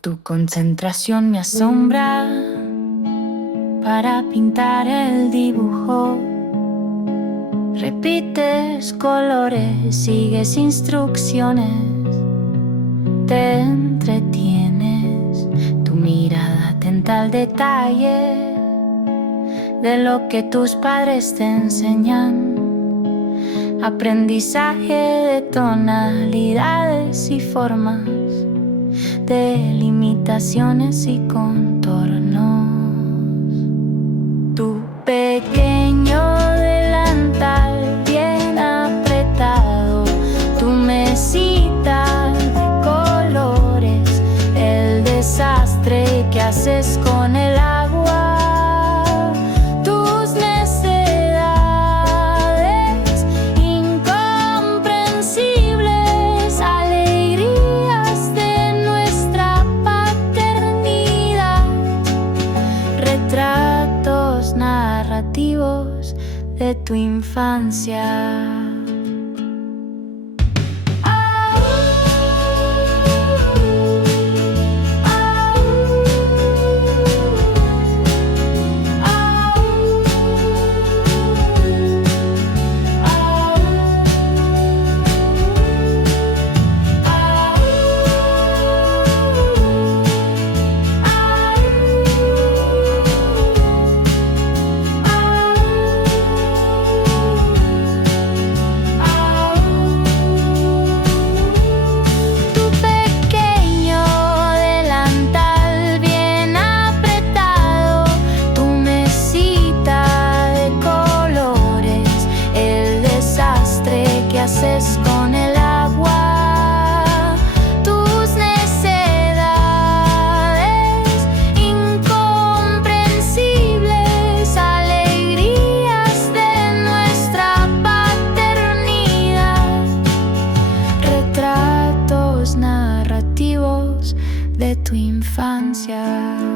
Tu concentración me asombra para pintar el dibujo. Repites colores, sigues instrucciones, te entretienes. Tu mirada atenta al detalle de lo que tus padres te enseñan. Aprendizaje de tonalidades y formas, de limitaciones y contornos. Tu pequeño delantal bien apretado, tu mesita de colores, el desastre que haces con el agua, tus necedades incomprensibles, alegrías de nuestra paternidad, retratos narrativos de tu infancia. Con el agua, tus necedades incomprensibles, alegrías de nuestra paternidad, retratos narrativos de tu infancia.